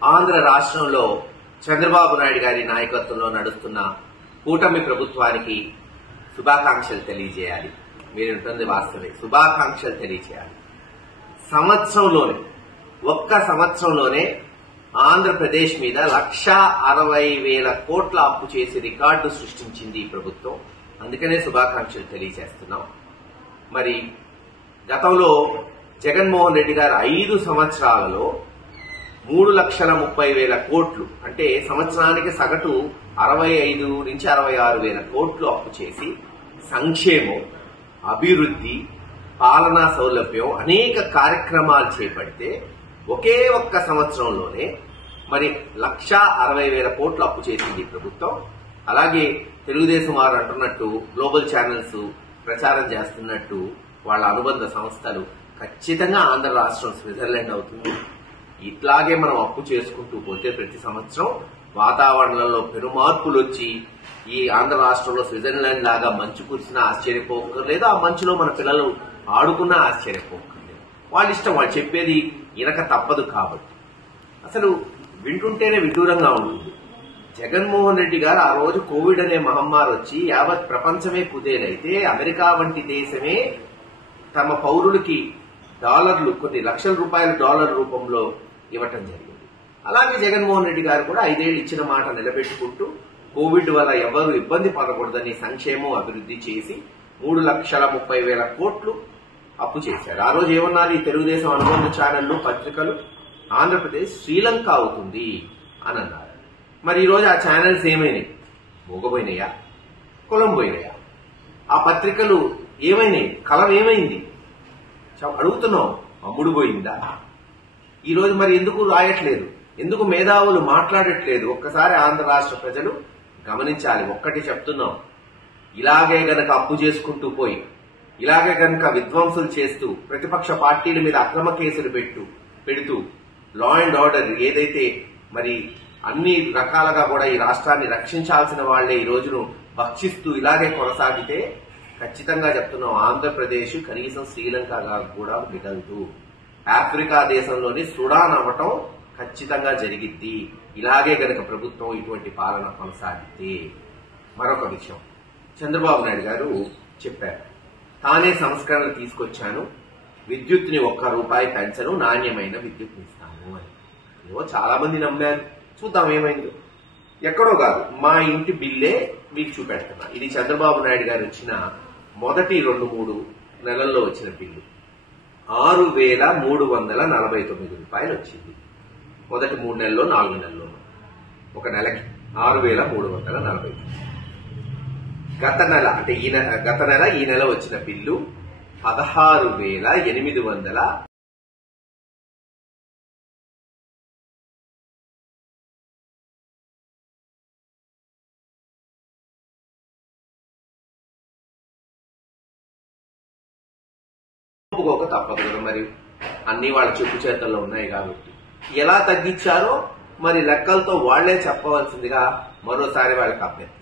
ఆంధ్ర రాష్ట్రంలో చంద్రబాబు నాయుడు గారి నాయకత్వంలో నడుస్తున్న కూటమి ప్రభుత్వానికి శుభాకాంక్షలు తెలియజేయాలి. మీరుంటుంది వాస్తవే, శుభాకాంక్షలు తెలియజేయాలి. ఒక్క సంవత్సరంలోనే ఆంధ్రప్రదేశ్ మీద 1,60,000 కోట్ల అప్పు చేసి రికార్డు సృష్టించింది ఈ ప్రభుత్వం. అందుకనే శుభాకాంక్షలు తెలియజేస్తున్నాం. మరి గతంలో జగన్మోహన్ రెడ్డి గారు 5 సంవత్సరాలలో 3,30,000 కోట్లు, అంటే సంవత్సరానికి సగటు 65 నుంచి 66,000 కోట్లు అప్పు చేసి సంక్షేమం, అభివృద్ధి, పాలనా సౌలభ్యం అనేక కార్యక్రమాలు చేపడితే ఒకే ఒక్క సంవత్సరంలోనే మరి 1,60,000 కోట్లు అప్పు చేసింది ప్రభుత్వం. అలాగే తెలుగుదేశం వారు అంటున్నట్టు గ్లోబల్ ఛానల్స్ ప్రచారం చేస్తున్నట్టు వాళ్ళ అనుబంధ సంస్థలు ఖచ్చితంగా ఆంధ్ర రాష్ట్రం స్విట్జర్లాండ్ అవుతుంది. ఇట్లాగే మనం అప్పు చేసుకుంటూ పోతే ప్రతి సంవత్సరం వాతావరణంలో పెను మార్పులు వచ్చి ఈ ఆంధ్ర రాష్ట్రంలో స్విట్జర్లాండ్ లాగా మంచు కురిసినా ఆశ్చర్యపోకర్లేదు, ఆ మంచులో మన పిల్లలు ఆడుకున్నా ఆశ్చర్యపోకర్లేదు. వాళ్ళ ఇష్టం, వాళ్ళు చెప్పేది ఇనక తప్పదు. కాబట్టి అసలు వింటుంటేనే విడ్డూరంగా ఉంటుంది. జగన్మోహన్ రెడ్డి గారు ఆ రోజు కోవిడ్ అనే మహమ్మారి వచ్చి యావత్ ప్రపంచమే కుదేలైతే అమెరికా వంటి దేశమే తమ పౌరులకి డాలర్లు, కొన్ని లక్షల రూపాయల డాలర్ రూపంలో ఇవ్వటం జరిగింది. అలాగే జగన్మోహన్ రెడ్డి గారు కూడా 5 ఏళ్లు ఇచ్చిన మాట నిలబెట్టుకుంటూ కోవిడ్ వల్ల ఎవరు ఇబ్బంది పడకూడదని సంక్షేమం, అభివృద్ధి చేసి 3,30,000 కోట్లు అప్పు చేశారు. ఆ రోజు ఏమన్నారు ఈ తెలుగుదేశం అనుబంధ ఛానళ్లు, పత్రికలు? ఆంధ్రప్రదేశ్ శ్రీలంక అవుతుంది అని అన్నారు. మరి ఈ రోజు ఆ ఛానల్స్ ఏమైనాయి? మూగపోయినాయా? కులం పోయినాయా? ఆ పత్రికలు ఏమైనాయి? కలం ఏమైంది? అడుగుతున్నాం. అమ్ముడు పోయిందా? ఈ రోజు మరి ఎందుకు రాయట్లేదు? ఎందుకు మేధావులు మాట్లాడట్లేదు? ఒక్కసారి ఆంధ్ర రాష్ట్ర ప్రజలు గమనించాలి. ఒక్కటి చెప్తున్నాం, ఇలాగే గనక అప్పు చేసుకుంటూ పోయి, ఇలాగే గనక విధ్వంసులు చేస్తూ ప్రతిపక్ష పార్టీల మీద అక్రమ కేసులు పెడుతూ లా అండ్ ఆర్డర్ ఏదైతే మరి అన్ని రకాలుగా కూడా ఈ రాష్ట్రాన్ని రక్షించాల్సిన వాళ్లే ఈ రోజును భక్షిస్తూ ఇలాగే కొనసాగితే ఖచ్చితంగా చెప్తున్నాం, ఆంధ్రప్రదేశ్ కనీసం శ్రీలంకగా కూడా మిగలదు. ఆఫ్రికా దేశంలోని సుడాన్ అవ్వటం ఖచ్చితంగా జరిగిద్ది ఇలాగే గనక ప్రభుత్వం ఇటువంటి పాలన కొనసాగితే. మరొక విషయం, చంద్రబాబు నాయుడు గారు చెప్పారు, తానే సంస్కరణలు తీసుకొచ్చాను, విద్యుత్ని ₹1 పెంచను, నాణ్యమైన విద్యుత్ని ఇస్తాను అని. ఏవో చాలా మంది నమ్మారు. చూద్దాం ఏమైందో. ఎక్కడో కాదు, మా ఇంటి బిల్లే మీకు చూపెడుతున్నా. ఇది చంద్రబాబు నాయుడు గారు వచ్చిన మొదటి 2-3 నెలల్లో వచ్చిన బిల్లు. ₹6,349 వచ్చింది. మొదటి 3 నెలల్లో 4 నెలల్లో. ఒక నెలకి 6,349. గత నెల ఈ నెల వచ్చిన బిల్లు 16,800. ఒప్పుకోక తప్పదు కదా, మరి అన్ని వాళ్ళ చెప్పు చేతల్లో ఉన్నాయి కాబట్టి. ఎలా తగ్గించారో మరి లెక్కలతో వాళ్లే చెప్పవలసిందిగా మరోసారి వాళ్ళకి అభ్యర్థన.